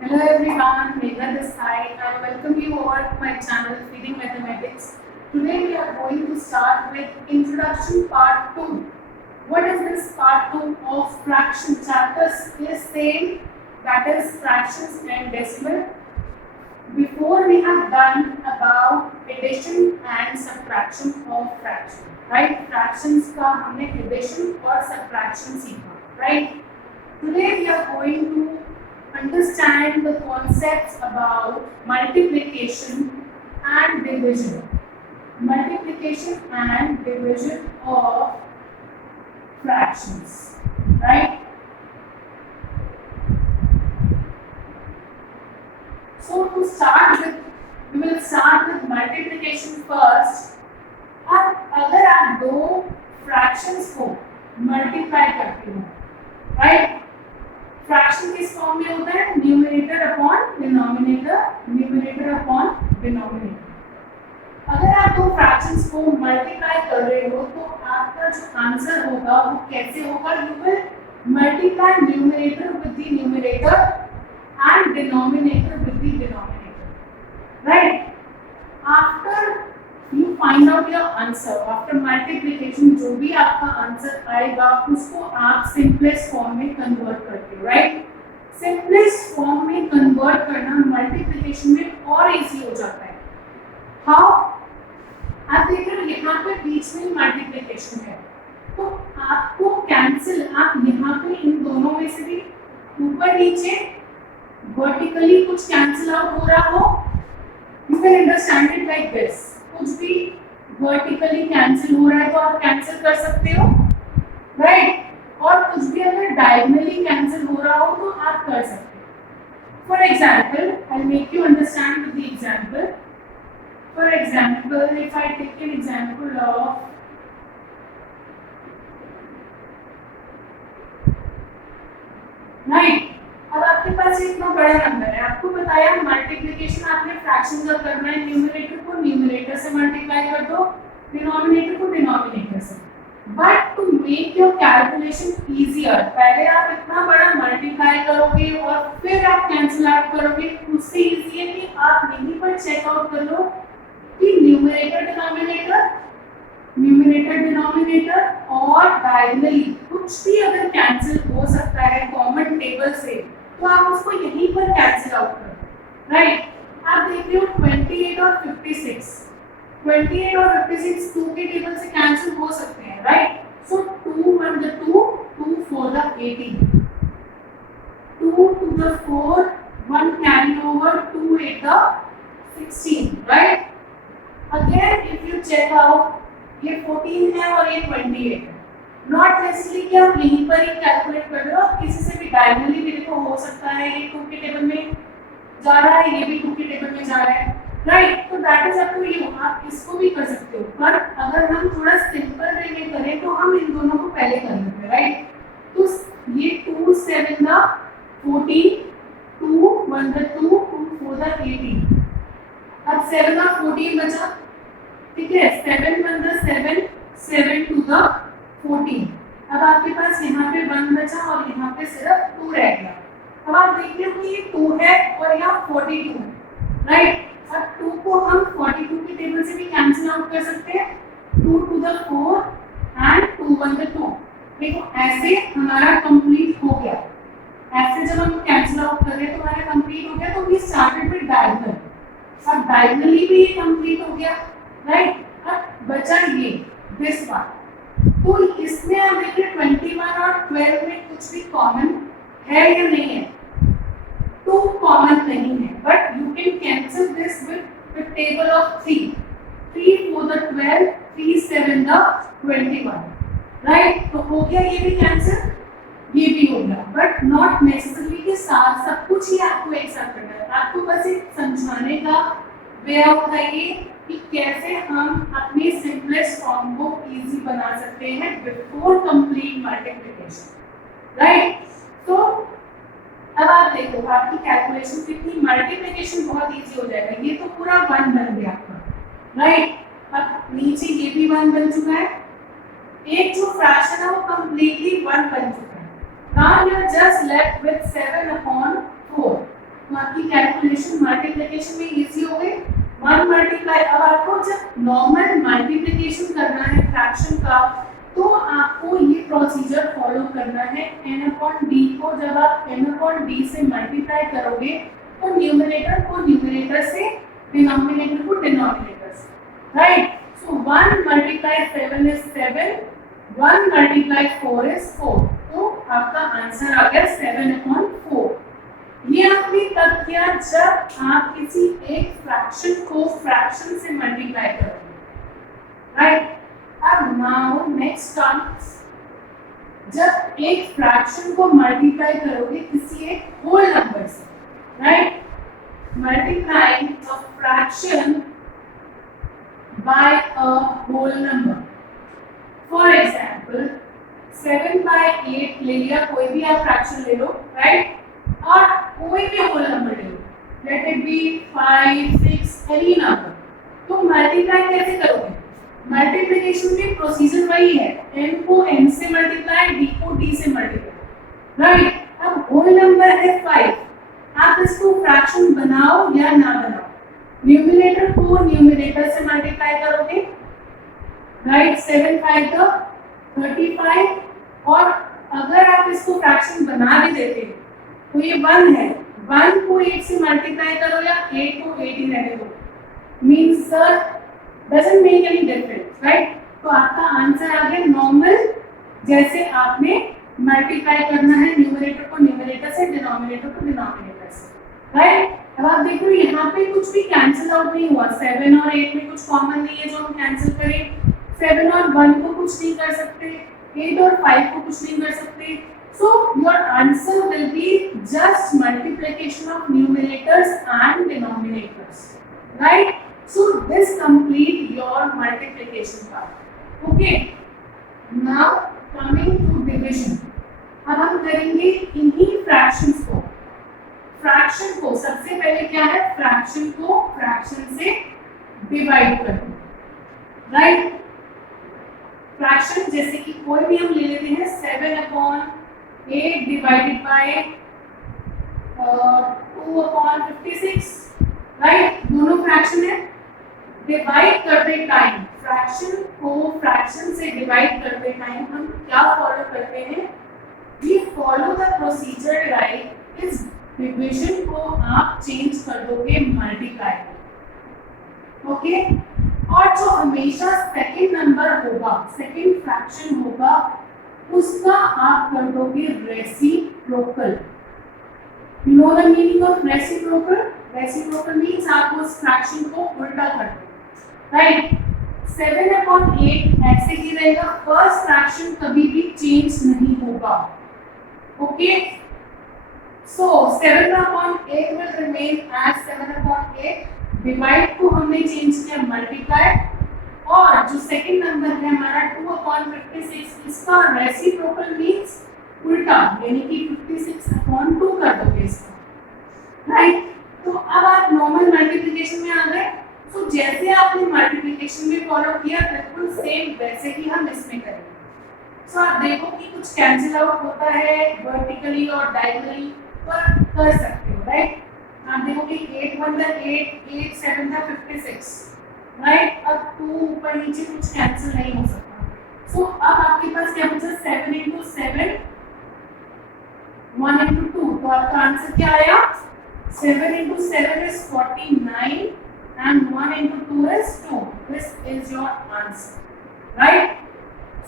Hello everyone, Megha this side. I welcome you all to my channel Feeding Mathematics. Today we are going to start with Introduction Part 2. What is this Part 2 of fraction? Chapter is same, that is fractions and decimal. Before we have done about addition and subtraction of fraction, right? Fractions का हमने addition और subtraction सीखा, right? Today we are going to understand the concepts about multiplication and division. Multiplication and division of fractions, right? So to start with, we will start with multiplication first. अब अगर आप दो fractions को multiply करते हो, right? Fraction किस form में होता है? Numerator upon denominator, numerator upon denominator. अगर आप दो फ्रैक्शंस को मल्टीप्लाई कर रहे हो तो आपका जो आंसर होगा वो कैसे होगा? You will multiply numerator with the numerator and denominator with the denominator, right? After you find out your answer after multiplication, जो भी आपका आंसर आएगा उसको आप सिंपलेस्ट फॉर्म में कन्वर्ट करते हो, राइट? सिंपलेस्ट फॉर्म में कन्वर्ट करना मल्टीप्लिकेशन में और इजी हो जाता है। हाउ? आप देख रहे हो यहाँ पे बीच में मल्टीप्लिकेशन है तो आपको कैंसिल, आप यहाँ पे इन दोनों में से भी ऊपर नीचे वर्टिकली कुछ कैंसिल आउट हो रहा हो, you can understand it like this. कुछ भी वर्टिकली कैंसिल हो रहा है तो आप कैंसिल कर सकते हो, राइट? और कुछ भी अगर डायगोनली कैंसिल हो रहा हो तो आप कर सकते हो। For example, I make you understand with the example. For example, if I take an example of right, अब आपके पास इतना बड़ा नंबर है, आपको बताया मल्टीप्लिकेशन आपने फ्रैक्शन का करना है, न्यूमरेटर को न्यूमरेटर से मल्टीप्लाई कर दो, डिनोमिनेटर को डिनोमिनेटर से। But to make your calculation easier, पहले आप इतना बड़ा मल्टीप्लाई करोगे और फिर आप कैंसिल आउट करोगे। उससे इजी है कि आप यहीं पर चेक आउट कर लो कि न्यूमरेटर डिनोमिनेटर, न्यूमरेटर डिनोमिनेटर और डायगोनली कुछ भी अगर कैंसिल हो सकता है कॉमन टेबल से तो आप उसको यहीं पर कैंसिल आउट करो, राइट? आप देख रहे हो 28 और 56, 28 और 56 2 के टेबल से कैंसिल हो सकते हैं, right? So 2 1 the 2, 2 4 the 18, 2 to the 4, 1 carry over, 2 8 the 16, right? Again if you check out, ये 14 है और ये 28 है। नॉट नेसेसरी कि आप यहीं पर ही कैलकुलेट कर रहे हो, किसी से भी डायगोनली भी देखो हो सकता है ये 2 के टेबल में जा रहा है, ये भी 2 के टेबल में जा रहा है, राइट? तो that is up to you, आप इसको भी कर सकते हो। पर अगर हम थोड़ा सिंपल वे में करें तो हम इन दोनों को पहले कर लेते हैं, राइट? तो ये 2 7 the 14, 2 1 the 2, 2 4 the 18, अब 7 का 14 बचा, ठीक है? 7 1 the 7, 7 2 the 14। अब आपके पास यहाँ पे 1 बचा और यहाँ पे सिर्फ 2 रह गया। अब आप देखते हो कि ये 2 है और यहाँ 42 है, राइट? अब 2 को हम 42 के टेबल से भी कैंसिल आउट कर सकते हैं, 2 to the 4 एंड 2 1 the 2। देखो ऐसे हमारा कंप्लीट हो गया, ऐसे जब हम कैंसिल आउट कर रहे हैं तो हमारा कंप्लीट हो गया। तो वी स्टार्टेड विद डायगोनल, अब डायगोनली भी ये कंप्लीट हो गया, राइट? अब बचा ये दिस वन, तो इसमें आप देखिए 21 और 12 में कुछ भी कॉमन है या नहीं है? 2 कॉमन नहीं है, but you can cancel this with the table of 3, 3 4 the 12, 3 7 the 21, right? तो हो गया ये भी कैंसिल, ये भी हो गया। बट नॉट नेसेसरी कि साथ सब कुछ ही आपको एक साथ करना है, आपको बस एक समझाने का वे आउट है ये कि कैसे हम अपने सिंपलेस्ट फॉर्म को इजी बना सकते हैं बिफोर कंप्लीट मल्टीप्लिकेशन, राइट? तो अब आप देखो आपकी कैलकुलेशन कितनी, मल्टीप्लिकेशन बहुत इजी हो जाएगा। ये तो पूरा 1 बन गया आपका, राइट? अब नीचे ये भी 1 बन चुका है, एक जो फ्रैक्शन है वो कंप्लीटली 1 बन चुका है। Now you are just left with 7/4, combination multiplication में इजी हो गई। 1 मल्टीप्लाई, अब आपको जब नॉर्मल मल्टीप्लिकेशन करना है फ्रैक्शन का तो आपको ये प्रोसीजर फॉलो करना है। n/d को जब आप n/d से मल्टीप्लाई करोगे तो न्यूमरेटर को न्यूमरेटर से, डिनोमिनेटर को डिनोमिनेटर से, right. So 1 multiply 7 is 7, 1 multiply 4 is 4, तो आपका आंसर आ गया 7/4। ये आपने तब किया जब आप किसी एक फ्रैक्शन को फ्रैक्शन से मल्टीप्लाई करोगे, राइट। अब नाउ नेक्स्ट कम्स, जब एक फ्रैक्शन को मल्टीप्लाई करोगे किसी एक होल नंबर से, right, multiplying a fraction by a whole number. For example 7/8 ले लिया, कोई भी आप फ्रैक्शन ले लो, राइट, और कोई भी होल नंबर ले लो, let it be 5, 6, any number. तो मल्टीप्लाई कैसे करोगे? मल्टीप्लिकेशन में प्रोसीजर वही है, n को n से मल्टीप्लाई, d को d से मल्टीप्लाई, राइट। अब होल नंबर है 5, आप इसको फ्रैक्शन बनाओ या ना बनाओ, न्यूमरेटर को न्यूमरेटर से मल्टीप्लाई करोगे, राइट। 7/5 का 35, और अगर आप इसको फ्रैक्शन बना भी देते तो ये 1 है, 1 को 8 से मल्टीप्लाई करो या 8 को 8 ही रहने दो, means sir doesn't make any difference, right? तो आपका आंसर आ गया नॉर्मल, जैसे आपने मल्टीप्लाई करना है न्यूमरेटर को न्यूमरेटर से, डिनोमिनेटर को डिनोमिनेटर से, राइट। अब आप देखो यहाँ पे कुछ भी कैंसिल आउट नहीं हुआ, 7 और 8 में कुछ कॉमन नहीं है जो हम कैंसिल करें, 7 और 1 को कुछ नहीं कर सकते, 8 और 5 को कुछ नहीं कर सकते। So your answer will be just multiplication of numerators and denominators, right? So this complete your multiplication part. Okay. Now coming to division. अब हम करेंगे इन्हीं फ्रैक्शंस को। फ्रैक्शन को सबसे पहले क्या है, फ्रैक्शन को फ्रैक्शन से डिवाइड कर दो, राइट। फ्रैक्शन जैसे कि कोई भी हम ले लेते हैं 7/8 डिवाइडेड बाय 2/56, राइट। दोनों फ्रैक्शन है, डिवाइड करते टाइम, फ्रैक्शन को फ्रैक्शन से डिवाइड करते टाइम हम क्या फॉलो करते हैं, we follow the procedure like इस डिवीजन को आप चेंज कर दोगे मल्टीप्लाई, ओके। और जो हमेशा सेकंड नंबर होगा, सेकंड फ्रैक्शन होगा, उसका आप कर दोगे reciprocal. You know the meaning of reciprocal? Reciprocal means आप उस फ्रैक्शन को उल्टा कर दो, राइट। 7/8 ऐसे ही रहेगा, फर्स्ट फ्रैक्शन कभी भी चेंज नहीं होगा, okay. So 7/8 will remain as 7/8, divide को हमने चेंज किया मल्टीप्लाई, और जो सेकंड नंबर है हमारा 2/56, इसका रेसिप्रोकल मीन्स उल्टा, यानी कि 56/2 कर दोगे इसका, राइट। तो अब आप नॉर्मल मल्टीप्लिकेशन में आ गए। तो जैसे आपने मल्टीप्लिकेशन में फॉलो किया बिल्कुल सेम वैसे ही हम इसमें करेंगे। सो आप देखो कि कुछ कैंसिल आउट होता है वर्टिकली और डायगोनली, तो आप कर सकते हो, राइट। आप देखो कि 8 × 8, 8 7 56, राइट। अब 2 ऊपर नीचे कुछ कैंसिल नहीं हो सकता। सो अब आपके पास क्या बचा, 7 × 7, 1 × 2, तो आपका आंसर क्या आया, 7 × 7 is 49 and 1 × 2 is 2. This is your answer, right?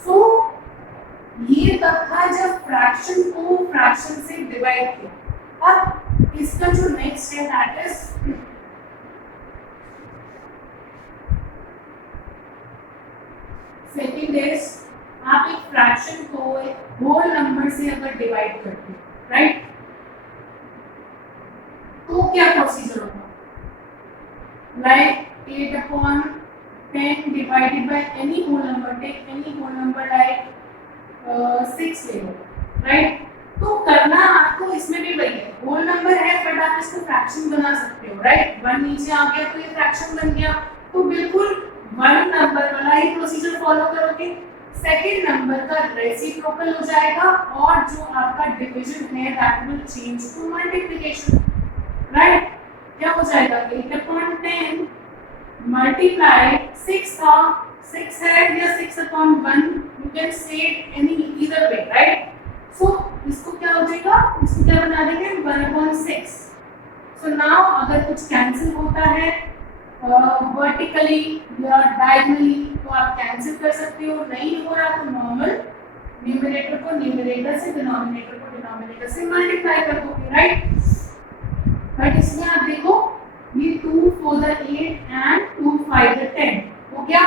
So ये तब था जब फ्रैक्शन को फ्रैक्शन से डिवाइड किया। अब इसका जो नेक्स्ट है दैट इज सेकंड इज, आप एक फ्रैक्शन को एक होल नंबर से अगर डिवाइड करते हैं, राइट, तो क्या प्रोसीजर होगा, like 8/10 divided by any whole number, take any whole number like 6 ले लो, राइट। तो करना आपको इसमें भी वही है, होल नंबर है बट आप इसको फ्रैक्शन बना सकते हो, राइट। 1 नीचे आ गया तो ये फ्रैक्शन बन गया, तो बिल्कुल 1 नंबर वाला ही प्रोसीजर फॉलो करोगे, सेकंड नंबर का रेसिप्रोकल हो जाएगा, और जो आपका डिवीजन है that will change to multiplication, right. हो जाएगा 8/10 मल्टीप्लाई 6 था, 6 है या 6/1, you can say it any either way, right? So इसको क्या हो जाएगा, इसको क्या बना देंगे 1/6। सो नाउ अगर कुछ कैंसिल होता है वर्टिकली या डायगोनली तो आप कैंसिल कर सकते हो, नहीं हो रहा तो नॉर्मल न्यूमरेटर को न्यूमरेटर से, डिनोमिनेटर को डिनोमिनेटर से मल्टीप्लाई कर दोगे, राइट? बट इसमें आप देखो ये 2 4 the 8 and 2 5 the 10 हो गया।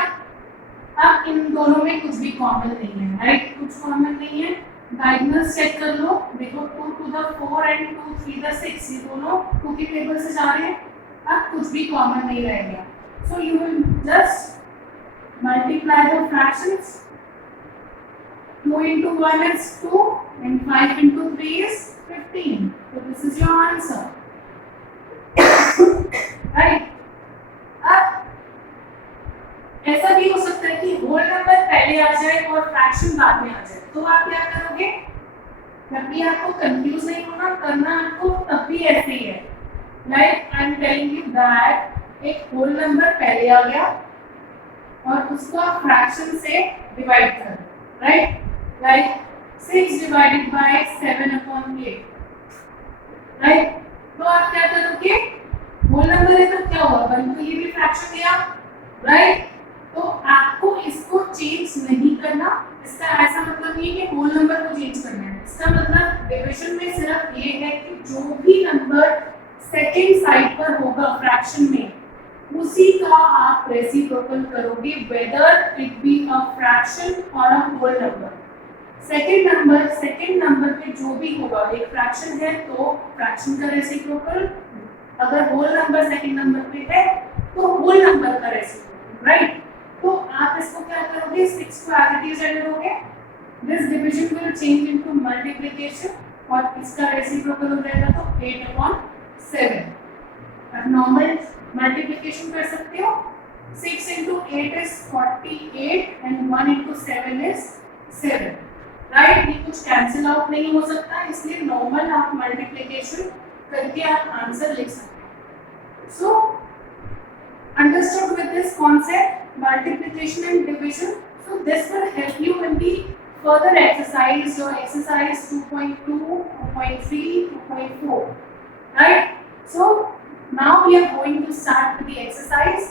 अब इन दोनों में कुछ भी कॉमन नहीं है, राइट? कुछ कॉमन नहीं है। डायगोनल्स चेक कर लो, देखो 2 to the 4 and 2 3 the 6 ये दोनों 2 के टेबल से जा रहे हैं, अब कुछ भी कॉमन नहीं रह गया। So you will just multiply the fractions. 2 into 1 is 2 and 5 into 3 is 15. So this is your answer. Right? अब ऐसा भी हो सकता है कि होल नंबर पहले आ जाए और फ्रैक्शन बाद में आ जाए, तो आप क्या करोगे? जब भी आपको कंफ्यूज नहीं होना, करना आपको तब भी ऐसे ही है। Like I am telling you that एक होल नंबर पहले आ गया और उसको आप फ्रैक्शन से डिवाइड कर दो, right? Like 6 divided by 7/8, right? तो आप क्या करोगे? होल नंबर है तो क्या हुआ, 1 तो ये भी फ्रैक्शन गया, राइट? तो आपको इसको चेंज नहीं करना। इसका ऐसा मतलब नहीं है कि होल नंबर को चेंज करना है, इसका मतलब डिवीजन में सिर्फ ये है कि जो भी नंबर सेकेंड साइड पर होगा फ्रैक्शन में उसी का आप रेसिप्रोकल करोगे, whether it be a fraction और a whole number. Second number पे जो भी होगा, एक फ्रैक्शन है तो फ्रैक्शन का रेसिप्रोकल, अगर होल नंबर सेकेंड नंबर पे है तो होल नंबर का रेसिप्रोकल, राइट? तो आप इसको क्या करोगे? 6 को एज इट इज ऐड करोगे, this division will change into multiplication और इसका रेसिप्रोकल हो जाएगा तो 8/7। अब नॉर्मल मल्टीप्लिकेशन कर सकते हो, 6 into 8 is 48 and 1 into 7 is 7, right? ये कुछ कैंसिल आउट नहीं हो सकता, इसलिए नॉर्मल आप मल्टीप्लिकेशन करके आप आंसर लिख सकते हैं। सो understood with this concept multiplication and division, so this will help you in the further exercise, your exercise 2.2, 2.3, 2.4, right? So now we are going to start with the exercise